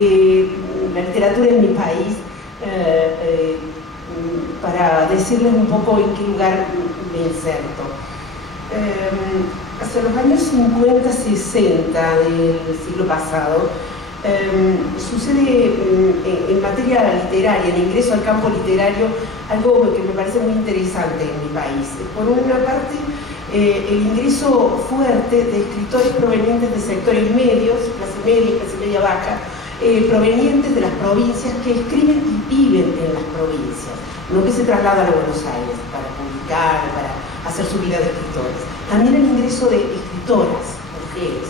La literatura en mi país, para decirles un poco en qué lugar me inserto. Hacia los años 50, 60 del siglo pasado, sucede en materia literaria, en ingreso al campo literario, algo que me parece muy interesante en mi país. Por una parte, el ingreso fuerte de escritores provenientes de sectores medios, clase media baja, provenientes de las provincias, que escriben y viven en las provincias, no que se trasladan a Buenos Aires para publicar, para hacer su vida de escritores. También el ingreso de escritoras, mujeres.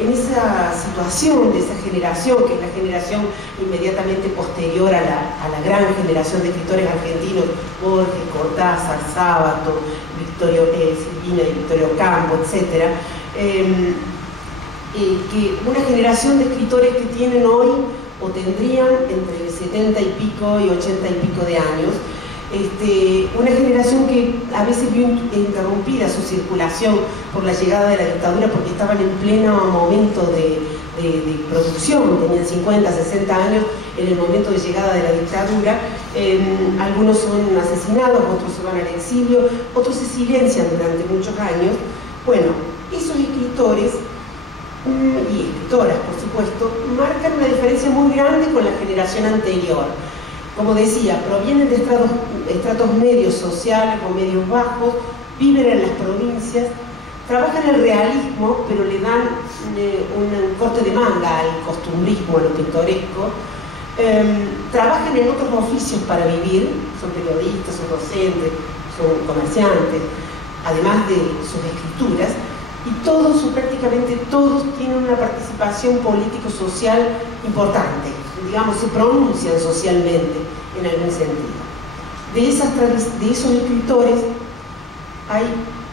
En esa situación de esa generación, que es la generación inmediatamente posterior a la gran generación de escritores argentinos, Borges, Cortázar, Sábato, Silvina y Victorio Campo, etc., que una generación de escritores que tienen hoy o tendrían entre 70 y pico y 80 y pico de años, una generación que a veces vio interrumpida su circulación por la llegada de la dictadura, porque estaban en pleno momento de producción, tenían 50, 60 años en el momento de llegada de la dictadura. Algunos son asesinados, otros se van al exilio, otros se silencian durante muchos años. Bueno, esos escritores y escritoras, por supuesto, marcan una diferencia muy grande con la generación anterior. Como decía, provienen de estratos medios sociales o medios bajos, viven en las provincias, trabajan el realismo, pero le dan un corte de manga al costumbrismo, a lo pintoresco. Trabajan en otros oficios para vivir, son periodistas, son docentes, son comerciantes, además de sus escrituras. Y todos, o prácticamente todos, tienen una participación político-social importante, digamos, se pronuncian socialmente en algún sentido. De esos escritores hay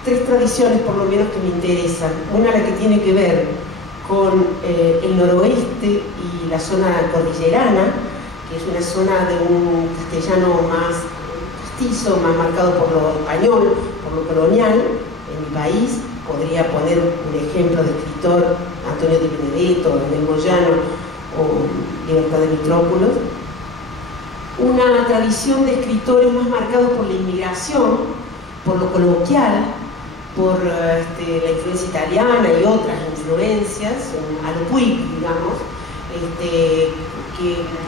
tres tradiciones, por lo menos, que me interesan. Una, la que tiene que ver con el noroeste y la zona cordillerana, que es una zona de un castellano más castizo, más marcado por lo español, por lo colonial, en mi país. Podría poner un ejemplo de escritor, Antonio de Benedetto, Daniel Moyano o Libertad de Mitrópolos. Una tradición de escritores más marcados por la inmigración, por lo coloquial, por la influencia italiana y otras influencias, a lo Puig, digamos, que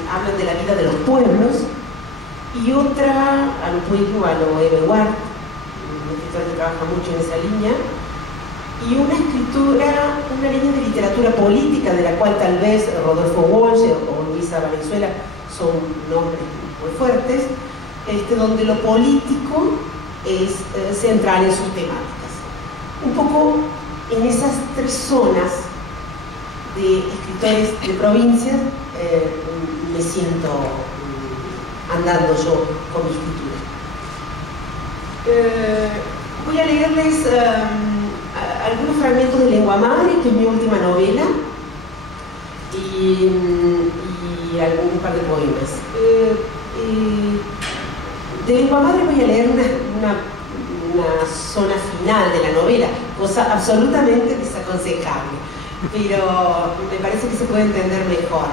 hablan de la vida de los pueblos, y otra, a lo Puig o a lo Eberhard, un escritor que trabaja mucho en esa línea, y una escritura, una línea de literatura política, de la cual tal vez Rodolfo Walsh o Luisa Valenzuela son nombres muy fuertes, donde lo político es central en sus temáticas. Un poco en esas tres zonas de escritores de provincias me siento andando yo con mi escritura. Voy a leerles algunos fragmentos de Lengua Madre, que es mi última novela, y algún par de poemas. De Lengua Madre voy a leer una zona final de la novela, cosa absolutamente desaconsejable, pero me parece que se puede entender mejor.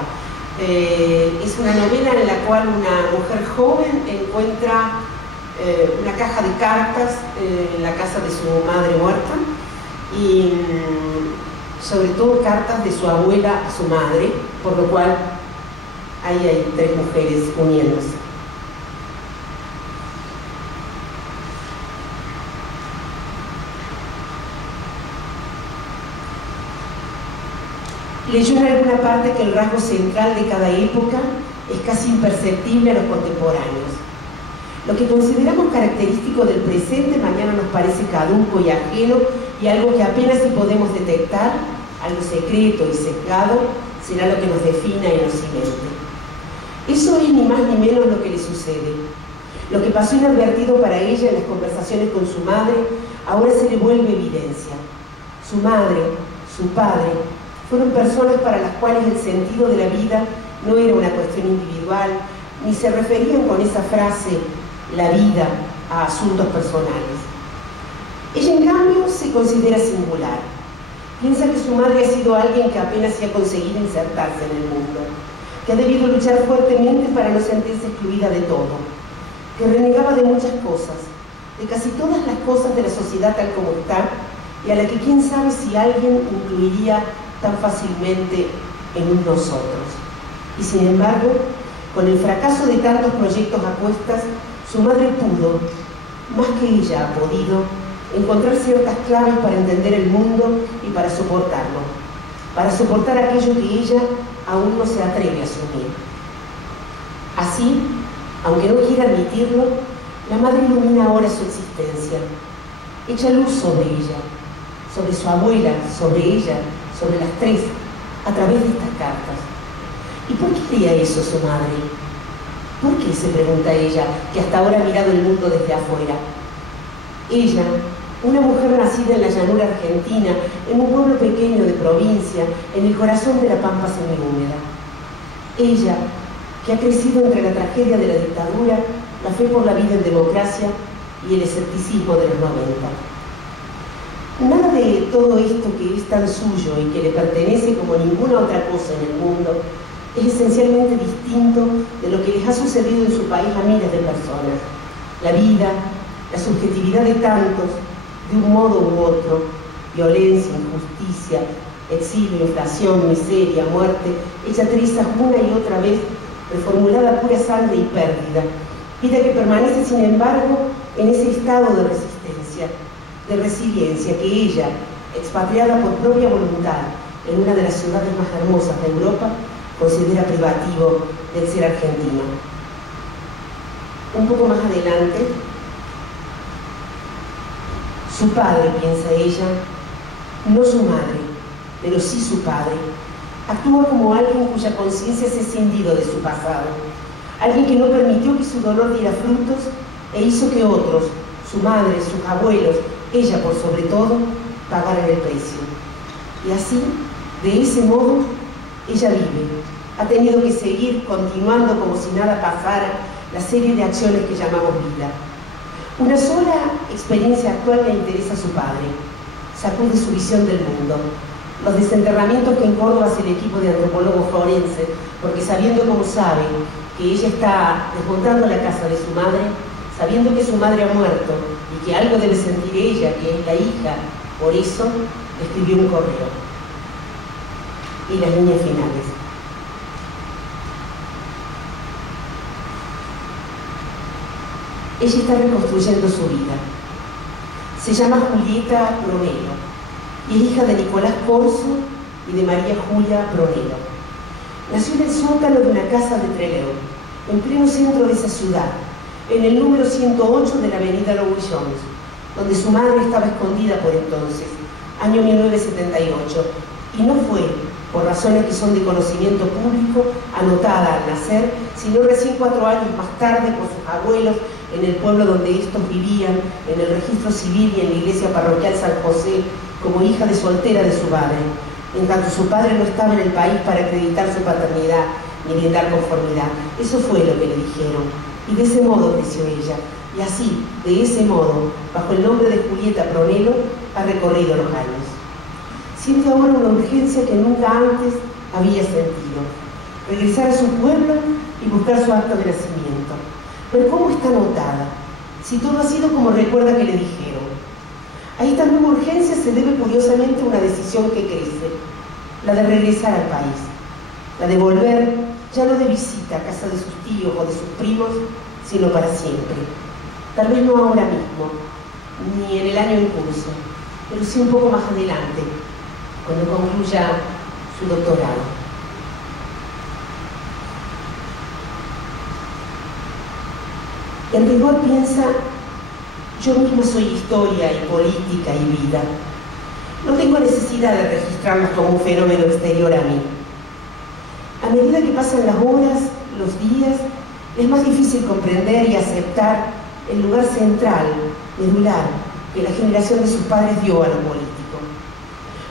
Es una novela en la cual una mujer joven encuentra una caja de cartas en la casa de su madre muerta, y sobre todo cartas de su abuela a su madre, por lo cual ahí hay tres mujeres uniéndose. Leyó en alguna parte que el rasgo central de cada época es casi imperceptible a los contemporáneos. Lo que consideramos característico del presente mañana nos parece caduco y ajeno, y algo que apenas si podemos detectar, algo secreto y sesgado, será lo que nos defina y nos cimente. Eso es ni más ni menos lo que le sucede. Lo que pasó inadvertido para ella en las conversaciones con su madre, ahora se le vuelve evidencia. Su madre, su padre, fueron personas para las cuales el sentido de la vida no era una cuestión individual, ni se referían con esa frase la vida a asuntos personales. Ella, en cambio, se considera singular. Piensa que su madre ha sido alguien que apenas se ha conseguido insertarse en el mundo, que ha debido luchar fuertemente para no sentirse excluida de todo, que renegaba de muchas cosas, de casi todas las cosas de la sociedad tal como está, y a la que quién sabe si alguien incluiría tan fácilmente en un nosotros. Y sin embargo, con el fracaso de tantos proyectos a cuestas, su madre pudo, más que ella ha podido, encontrar ciertas claves para entender el mundo y para soportarlo, para soportar aquello que ella aún no se atreve a asumir. Así, aunque no quiera admitirlo, la madre ilumina ahora su existencia, echa luz sobre ella, sobre su abuela, sobre ella, sobre las tres, a través de estas cartas. ¿Y por qué haría eso su madre? ¿Por qué?, se pregunta ella, que hasta ahora ha mirado el mundo desde afuera. Ella, una mujer nacida en la llanura argentina, en un pueblo pequeño de provincia, en el corazón de la pampa semihúmeda. Ella, que ha crecido entre la tragedia de la dictadura, la fe por la vida en democracia y el escepticismo de los 90. Nada de todo esto que es tan suyo y que le pertenece como ninguna otra cosa en el mundo es esencialmente distinto de lo que les ha sucedido en su país a miles de personas. La vida, la subjetividad de tantos, de un modo u otro, violencia, injusticia, exilio, inflación, miseria, muerte, hecha trizas una y otra vez, reformulada a pura sangre y pérdida, vida que permanece sin embargo en ese estado de resistencia, de resiliencia que ella, expatriada por propia voluntad en una de las ciudades más hermosas de Europa, considera privativo del ser argentino. Un poco más adelante, su padre, piensa ella, no su madre, pero sí su padre, actúa como alguien cuya conciencia se ha escindido de su pasado, alguien que no permitió que su dolor diera frutos e hizo que otros, su madre, sus abuelos, ella por sobre todo, pagaran el precio. Y así, de ese modo, ella vive. Ha tenido que seguir continuando como si nada pasara la serie de acciones que llamamos vida. Una sola experiencia actual le interesa a su padre. Sacude su visión del mundo. Los desenterramientos que en Córdoba hace el equipo de antropólogos forenses, porque sabiendo como sabe que ella está desmontando la casa de su madre, sabiendo que su madre ha muerto y que algo debe sentir ella, que es la hija, por eso escribió un correo. Y las líneas finales. Ella está reconstruyendo su vida. Se llama Julieta Bronero y es hija de Nicolás Corso y de María Julia Bronero. Nació en el sótano de una casa de Trelew, en pleno centro de esa ciudad, en el número 108 de la avenida Louis Jones, donde su madre estaba escondida por entonces, año 1978, y no fue, por razones que son de conocimiento público, anotada al nacer, sino recién 4 años más tarde por sus abuelos en el pueblo donde estos vivían, en el registro civil y en la iglesia parroquial San José, como hija de soltera de su madre, en tanto su padre no estaba en el país para acreditar su paternidad ni brindar conformidad. Eso fue lo que le dijeron, y de ese modo creció ella, y así, de ese modo, bajo el nombre de Julieta Bronero, ha recorrido los años. Siente ahora una urgencia que nunca antes había sentido: regresar a su pueblo y buscar su acta de nacimiento. Pero ¿cómo está anotada? Si todo ha sido como recuerda que le dijeron. A esta nueva urgencia se debe curiosamente una decisión que crece, la de regresar al país, la de volver, ya no de visita a casa de sus tíos o de sus primos, sino para siempre. Tal vez no ahora mismo, ni en el año en curso, pero sí un poco más adelante, cuando concluya su doctorado. En rigor piensa, yo misma soy historia y política y vida. No tengo necesidad de registrarlos como un fenómeno exterior a mí. A medida que pasan las horas, los días, es más difícil comprender y aceptar el lugar central, medular, que la generación de sus padres dio a lo político.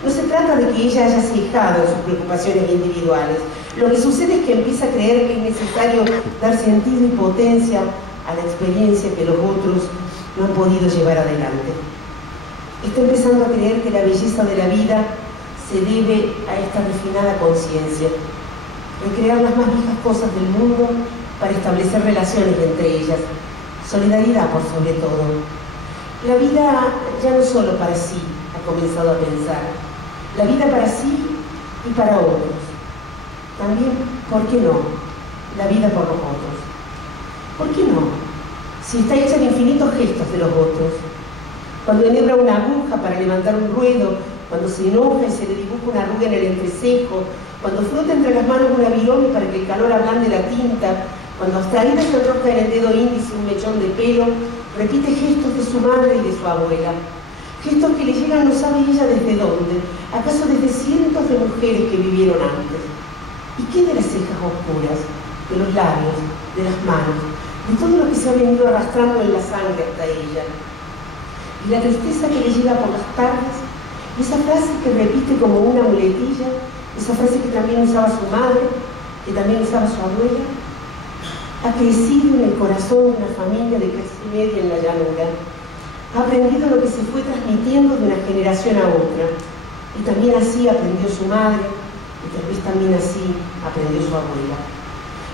No se trata de que ella haya cejado en sus preocupaciones individuales. Lo que sucede es que empieza a creer que es necesario dar sentido y potencia a la experiencia que los otros no han podido llevar adelante. Está empezando a creer que la belleza de la vida se debe a esta refinada conciencia, recrear las más viejas cosas del mundo para establecer relaciones entre ellas, solidaridad por sobre todo. La vida ya no solo para sí, ha comenzado a pensar, la vida para sí y para otros. También, ¿por qué no?, la vida por los otros. ¿Por qué no? Si está hecha de infinitos gestos de los otros. Cuando enhebra una aguja para levantar un ruedo, cuando se enoja y se le dibuja una arruga en el entrecejo, cuando frota entre las manos una virome para que el calor ablande la tinta, cuando abstraída se enrosca en el dedo índice un mechón de pelo, repite gestos de su madre y de su abuela. Gestos que le llegan no sabe ella desde dónde, acaso desde cientos de mujeres que vivieron antes. ¿Y qué de las cejas oscuras, de los labios, de las manos, de todo lo que se ha venido arrastrando en la sangre hasta ella? Y la tristeza que le llega por las tardes, esa frase que repite como una muletilla, esa frase que también usaba su madre, que también usaba su abuela, ha crecido en el corazón de una familia de clase media en la llanura, ha aprendido lo que se fue transmitiendo de una generación a otra, y también así aprendió su madre, y tal vez también así aprendió su abuela.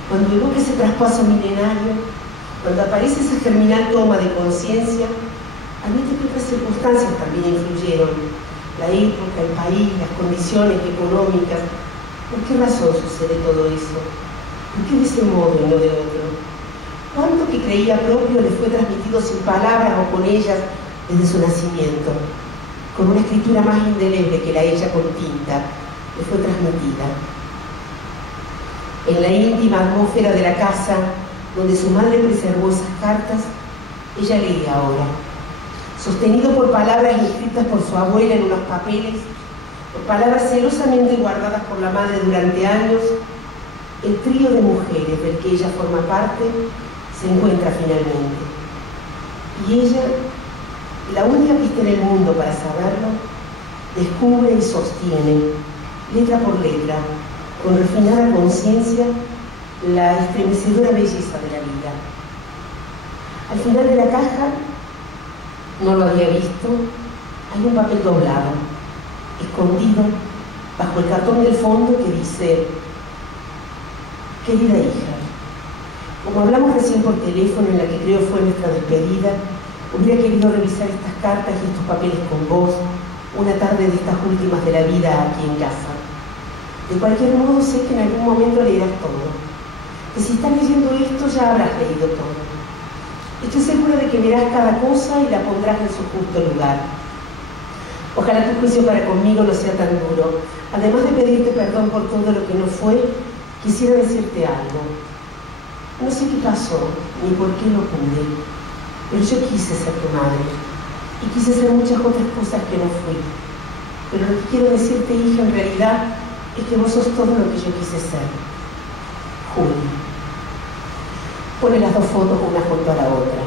Cuando evoca ese traspaso milenario, cuando aparece esa germinal toma de conciencia, admite que otras circunstancias también influyeron, la época, el país, las condiciones económicas. ¿Por qué razón sucede todo eso? ¿Por qué de ese modo y no de otro? ¿Cuánto que creía propio le fue transmitido sin palabras o con ellas desde su nacimiento? Con una escritura más indeleble que la hecha con tinta, le fue transmitida. En la íntima atmósfera de la casa, donde su madre preservó esas cartas, ella lee ahora, sostenido por palabras escritas por su abuela en unos papeles, por palabras celosamente guardadas por la madre durante años, el trío de mujeres del que ella forma parte se encuentra finalmente. Y ella, la única pista en el mundo para saberlo, descubre y sostiene, letra por letra, con refinada conciencia, la estremecedora belleza de la vida. Al final de la caja, no lo había visto, hay un papel doblado, escondido, bajo el cartón del fondo que dice: querida hija, como hablamos recién por teléfono en la que creo fue nuestra despedida, hubiera querido revisar estas cartas y estos papeles con vos una tarde de estas últimas de la vida aquí en casa. De cualquier modo sé que en algún momento leerás todo, que si estás leyendo esto ya habrás leído todo. Estoy segura de que verás cada cosa y la pondrás en su justo lugar. Ojalá tu juicio para conmigo no sea tan duro. Además de pedirte perdón por todo lo que no fue, quisiera decirte algo. No sé qué pasó, ni por qué no pude, pero yo quise ser tu madre, y quise ser muchas otras cosas que no fui. Pero lo que quiero decirte, hija, en realidad, es que vos sos todo lo que yo quise ser. Julia. Pone las dos fotos una junto a la otra,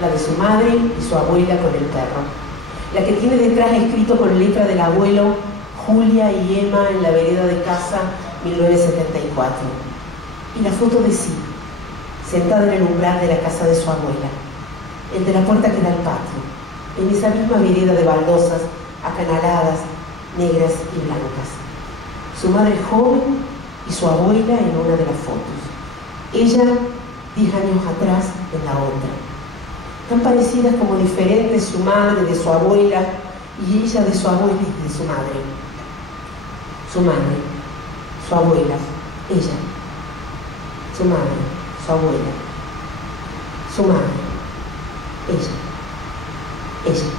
la de su madre y su abuela con el perro. La que tiene detrás escrito con letra del abuelo, Julia y Emma en la vereda de casa, 1974. Y la foto de sí, sentada en el umbral de la casa de su abuela, el de la puerta que da al patio, en esa misma vereda de baldosas, acanaladas, negras y blancas. Su madre joven y su abuela en una de las fotos. Ella 10 años atrás en la otra. Tan parecidas como diferentes su madre de su abuela y ella de su abuela y de su madre. Su madre, su abuela, ella. Su madre, su abuela. Su madre, ella. Ella.